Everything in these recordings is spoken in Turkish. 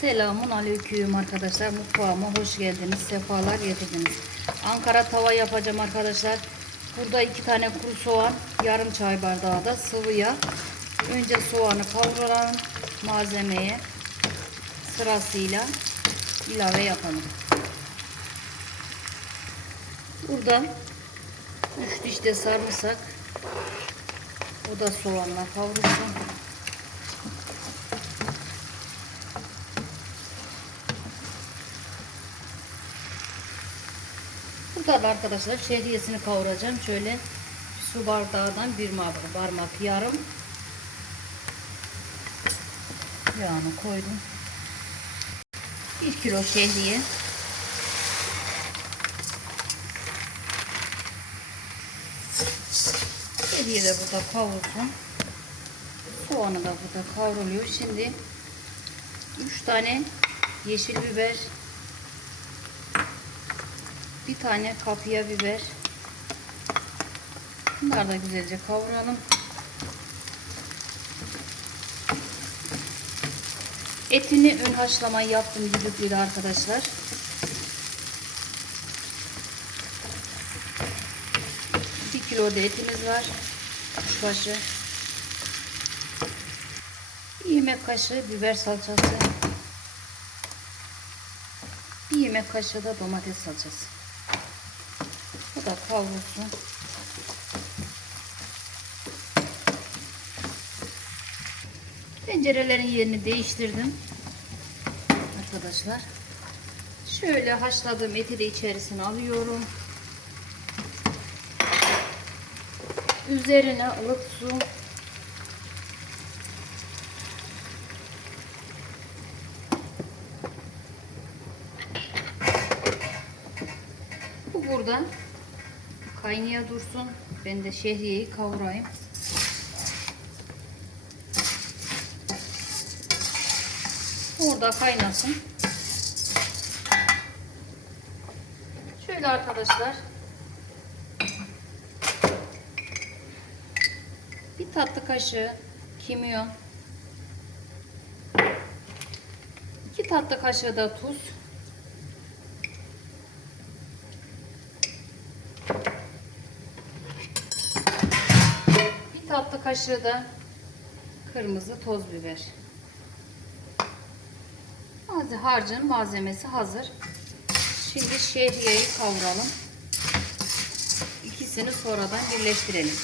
Selamun aleyküm arkadaşlar. Mutfağıma hoş geldiniz. Sefalar getirdiniz. Ankara tava yapacağım arkadaşlar. Burada iki tane kuru soğan, yarım çay bardağı da sıvı yağ. Önce soğanı kavuralım. Malzemeye sırasıyla ilave yapalım. Burada 3 diş de sarımsak. O da soğanla kavrulsun. Da arkadaşlar şehriyesini kavuracağım. Şöyle su bardağından bir parmak yarım yağını koydum. 1 kilo şehriye. Şehriye de burada kavrulsun. Soğanı da burada kavruluyor. Şimdi 3 tane yeşil biber bir tane kapya biber. Bunları da güzelce kavuralım. Etini ön haşlama yaptım düdüklüde arkadaşlar. Bir kilo da etimiz var. Kuşbaşı. Bir yemek kaşığı biber salçası. Bir yemek kaşığı da domates salçası. Da kavrulsun. Tencerelerin yerini değiştirdim. Arkadaşlar. Şöyle haşladığım eti de içerisine alıyorum. Üzerine ılık su. Bu burada kaynaya dursun. Ben de şehriyeyi kavurayım. Orada kaynasın. Şöyle arkadaşlar. Bir tatlı kaşığı kimyon. iki tatlı kaşığı da tuz. Bir tatlı kaşığı da kırmızı toz biber. Harcın malzemesi hazır. Şimdi şehriyeyi kavuralım. İkisini sonradan birleştirelim.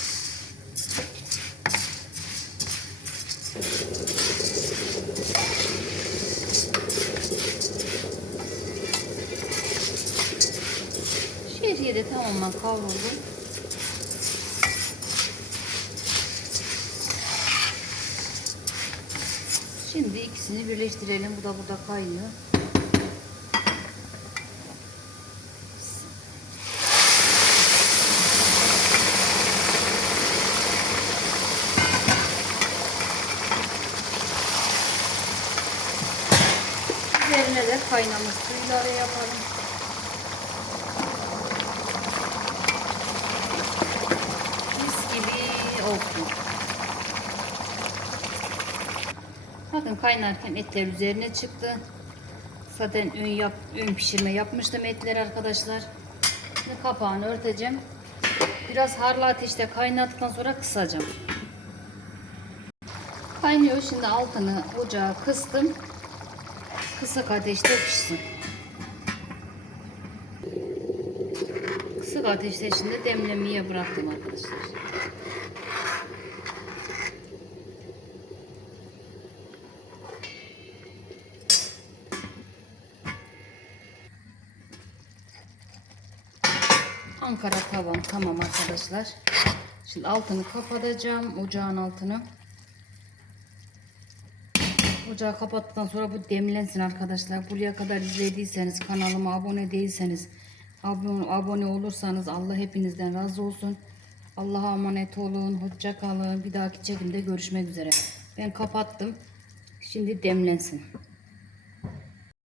Şehriye de tamamen kavruldu. Şimdi ikisini birleştirelim. Bu da burada kaynıyor. Üzerine de kaynamış su yapalım. Mis gibi olsun. Kaynarken etler üzerine çıktı. Zaten ön, yap, ön pişirme yapmıştım etler arkadaşlar. Şimdi kapağını örteceğim. Biraz harlı ateşte kaynattıktan sonra kısacağım. Kaynıyor. Şimdi altını ocağa kıstım. Kısık ateşte pişsin. Kısık ateşte şimdi demlemeye bıraktım arkadaşlar. Ankara tavam tamam arkadaşlar. Şimdi altını kapatacağım. Ocağın altını. Ocağı kapattıktan sonra bu demlensin arkadaşlar. Buraya kadar izlediyseniz kanalıma abone değilseniz abone, abone olursanız Allah hepinizden razı olsun. Allah'a emanet olun. Hoşça kalın. Bir dahaki çekimde görüşmek üzere. Ben kapattım. Şimdi demlensin.